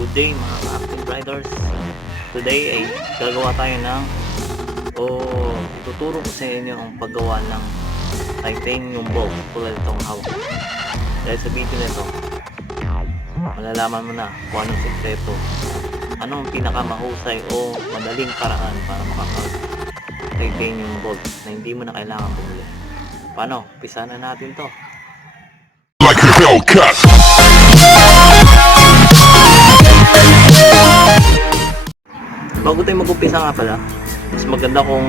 Good day mga ka-active riders. Today ay gagawa tayo ng tuturo ko sa inyo ang paggawa ng titanium bolt tulad itong hawak. Dahil sa video na ito, malalaman mo na kung anong sekreto, anong pinakamahusay o madaling paraan para makakag titanium bolt na hindi mo na kailangan bumili. Paano? Umpisa na natin to. Like a Hellcat. Bago tayo mag-umpisa nga pala, mas maganda kung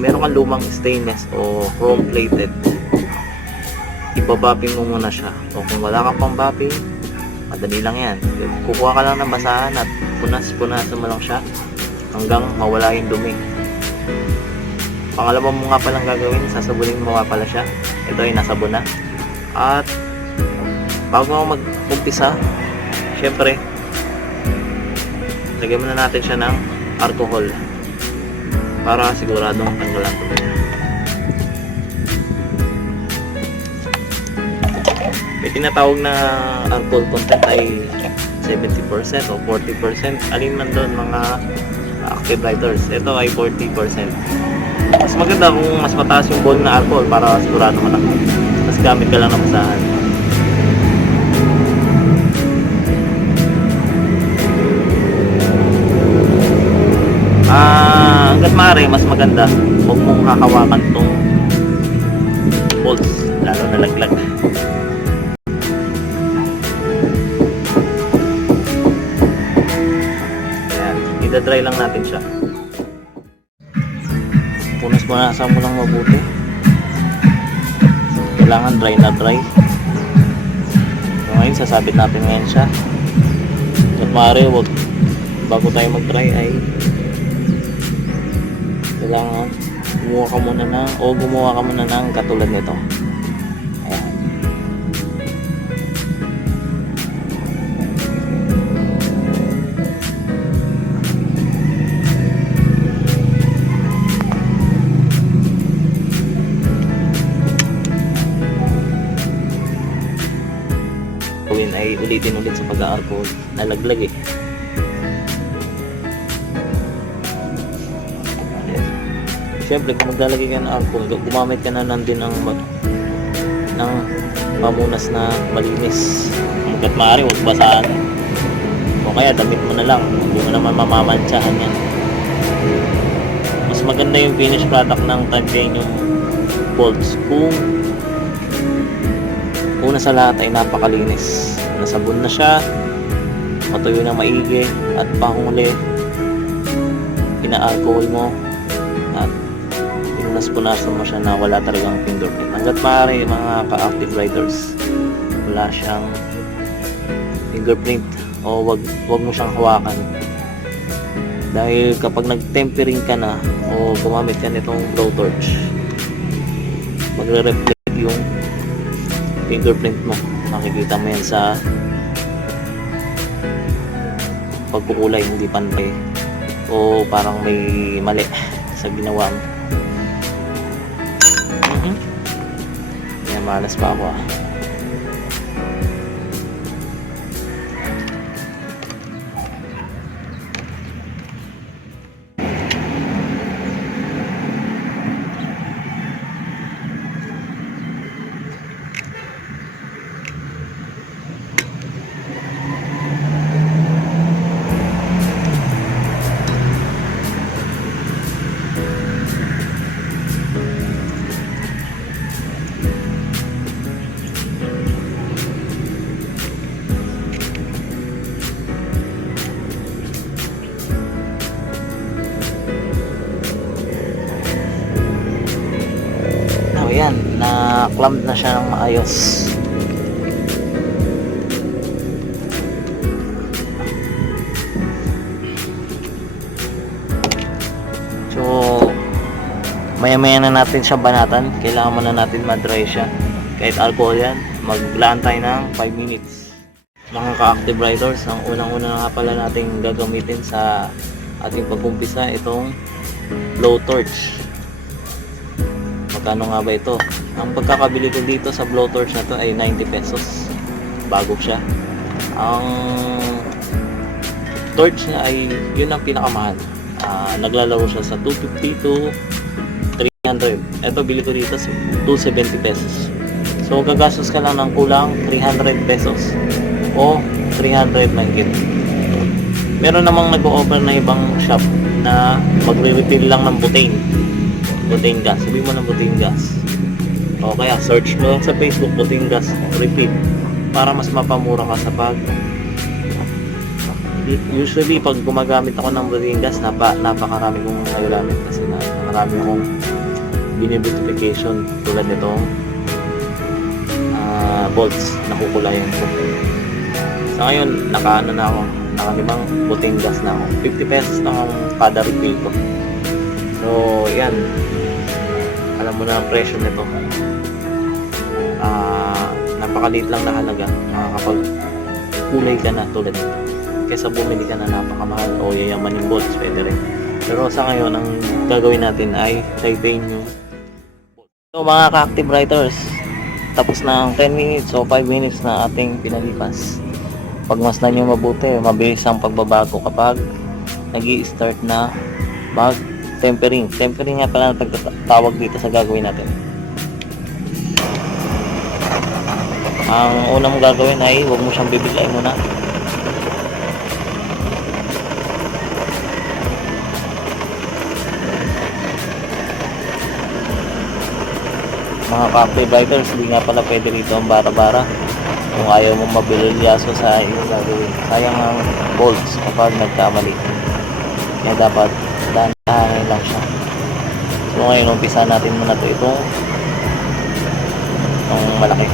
meron kang lumang stainless o chrome plated, ibabapping mo muna siya. O kung wala kang pang bapping, madali lang yan. Kukuha ka lang ng basahan at punas-punasan mo lang siya hanggang mawala yung dumi. Pangalawa mo nga palang gagawin, sasabunin mo nga pala siya. Ito ay nasabon na. At bago mo mag-umpisa, syempre lagyan muna natin siya ng alcohol para siguradong tanggalan ito. May tinatawag na alcohol content ay 70% o 40%. Alin man doon mga active riders. Ito ay 40%. Mas maganda kung mas mataas yung ball na alcohol para sigurado mo lang. Tapos gamit ka lang ng basahan. Hanggat maaari, mas maganda huwag mong hahawakan tong bolts, lalo na laglag. Ayan, idadry lang natin siya. Punas-punasan mo lang mabuti. Kailangan dry na dry. So ngayon, sasabit natin ngayon siya. Hanggat maaari, bago tayo mag-dry ay kailangan gumawa ka muna ng katulad nito. Ayan. Gawin ay ulitin ulit sa pag-alcohol, nalaglag eh. Siyempre, kung maglalagay ka ng alcohol, gumamit ka na din ng pamunas na malinis. Hanggat maaari, huwag basahan. O kaya, damit mo na lang. Hindi mo naman mamamantsahan yan. Mas maganda yung finished product ng titanium bolts kung una sa lahat ay napakalinis. Nasabon na siya, matuyo na maigi, at panghuli, ina-alcohol mo, at punas-punasan mo siya na wala talagang fingerprint. Hanggat maaari mga ka-active riders, wala siyang fingerprint o wag mo siyang hawakan. Dahil kapag nag-tempering ka na o gumamit ka nitong blowtorch, magre-reflect yung fingerprint mo. Makikita mo yan sa pagkukulay, hindi pantay o parang may mali sa ginawa mo. Malas pa ako . Ayan, na-clamp na siya ng maayos. So maya-maya na natin siya banatan. Kailangan muna natin ma-dry siya. Kahit alcohol yan, maglaan tayo ng 5 minutes. Mga ka-active riders, ang unang-una nga pala natin gagamitin sa ating pag-umpisa itong blowtorch. Magkano nga ba ito? Ang pagkakabili ko dito sa blowtorch na to ay 90 pesos. Bago siya. Ang torch niya ay yun ang pinakamahal. Naglalaro siya sa 250 to 300. Ito bili ko dito sa 270 pesos. So gagastos ka lang ng kulang 300 pesos o 300 mahigit. Meron namang nag-o-offer na ibang shop na magre-refill lang ng butane gas. Sabi mo ng butane gas. O kaya search mo lang sa Facebook butane gas refill para mas mapamura ka sa pag usually pag gumagamit ako ng butane gas napakarami kong nagagamit kasi marami akong binibeutification tulad nitong bolts nakukulayan ko. Sa ngayon nakaano na ako, nakalimang butane gas na ako. 50 pesos na ang kada refill ko. So yan, alam mo na ang presyo nito. Napakaliit lang na halaga kapag kulay ka na tulad nito kaysa bumili ka na napakamahal o yayamaning bolts, pwede rin. Pero sa ngayon ang gagawin natin ay titanium. So mga ka-active writers, tapos na ang 10 minutes o 5 minutes na ating pinalipas. Pagmasdan nyo mabuti, mabilis ang pagbabago kapag nag-i-start na mag-tempering. Tempering nga pala ang tawag dito sa gagawin natin. Ang unang mong gagawin ay huwag mo siyang bibiglayin muna. Mga ka-active writers, hindi nga pala pwede rito ang bara-bara kung ayaw mong mabililyaso sa iyong gagawin. Sayang ang bolts kapag nagkamali. Kaya dapat dahan-dahanin lang siya. So ngayon umpisa natin muna itong malaki.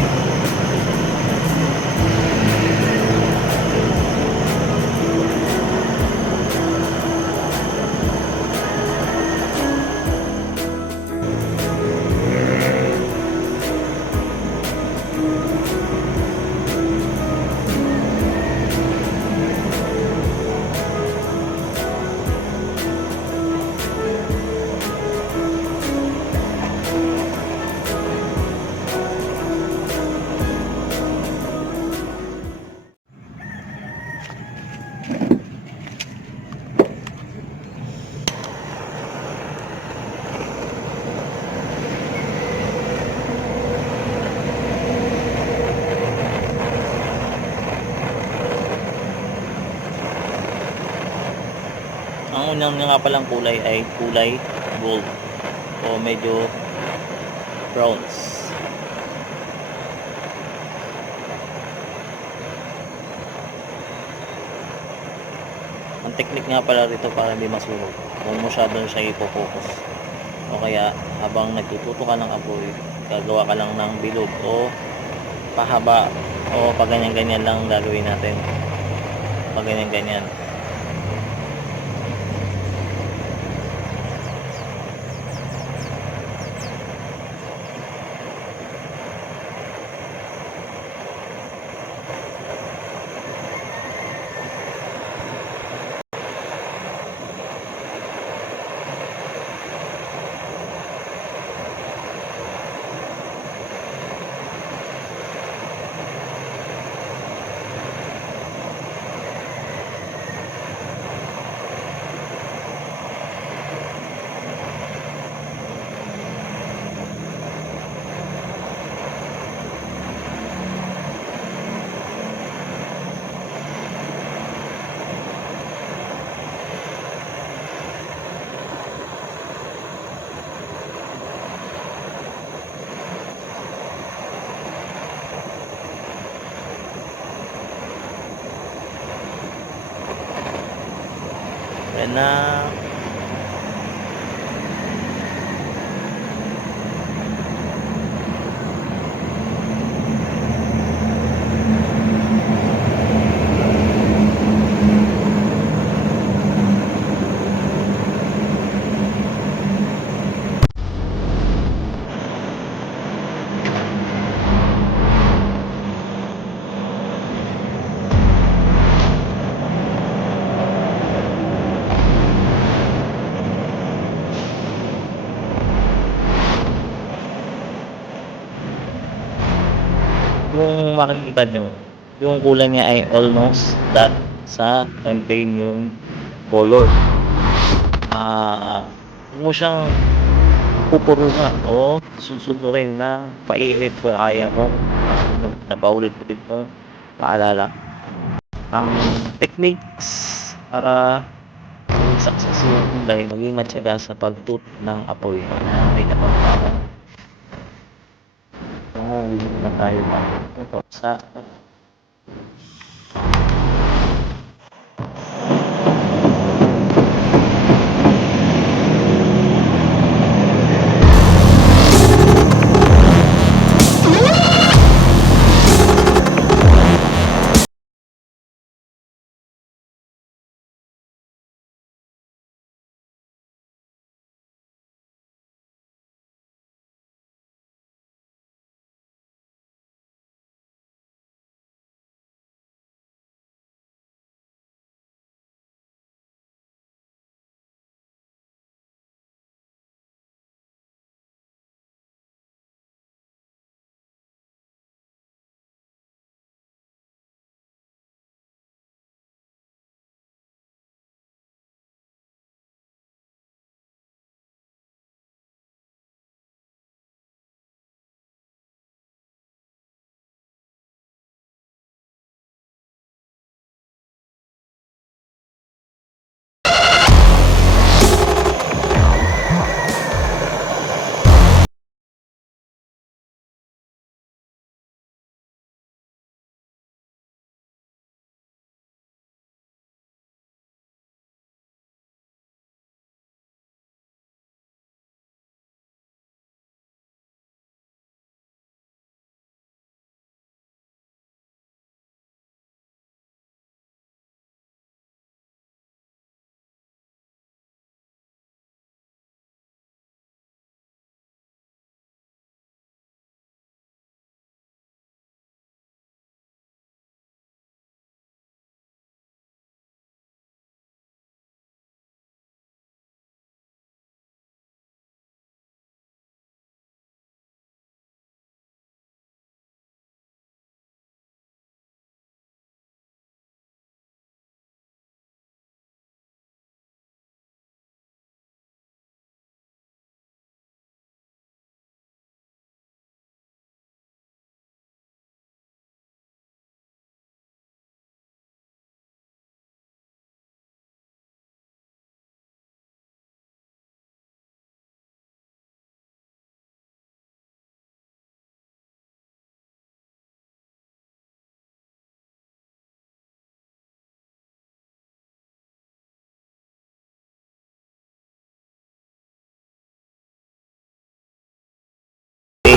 Ang unang nga palang kulay ay kulay gold o medyo browns. Ang technique nga pala dito para hindi masunog, huwag mo doon siya ipo-focus. O kaya habang nagtututo ka ng apoy, gagawa ka lang ng bilog o pahaba o pag ganyan-ganyan lang gagawin natin. Pag ganyan-ganyan. Yan na. Kung makikita nyo, yung kulay niya ay almost that sa titanium color. Huwag mo siyang pupuruhan o susunurin na painit kung kaya mo. Napaulit-ulit mo, paalala. Ang techniques para successful ay maging matyaga sa pagtut ng apoy na may kapagpapan. Hindi na tayo ito sa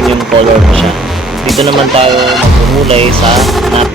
yung color mo siya. Dito naman tayo magmumulay sa nut.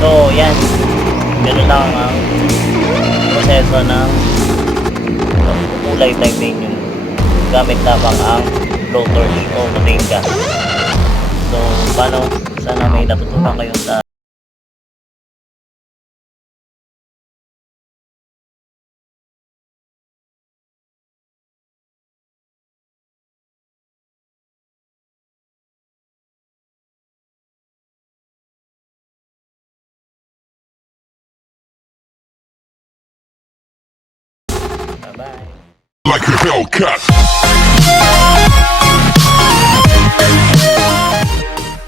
So, yan. Ganun lang ang proseso ng kulay titanium gamit lamang ang blowtorch o matingka. So, paano? Sana may natutunan kayo sa bye-bye. Like a Hellcat.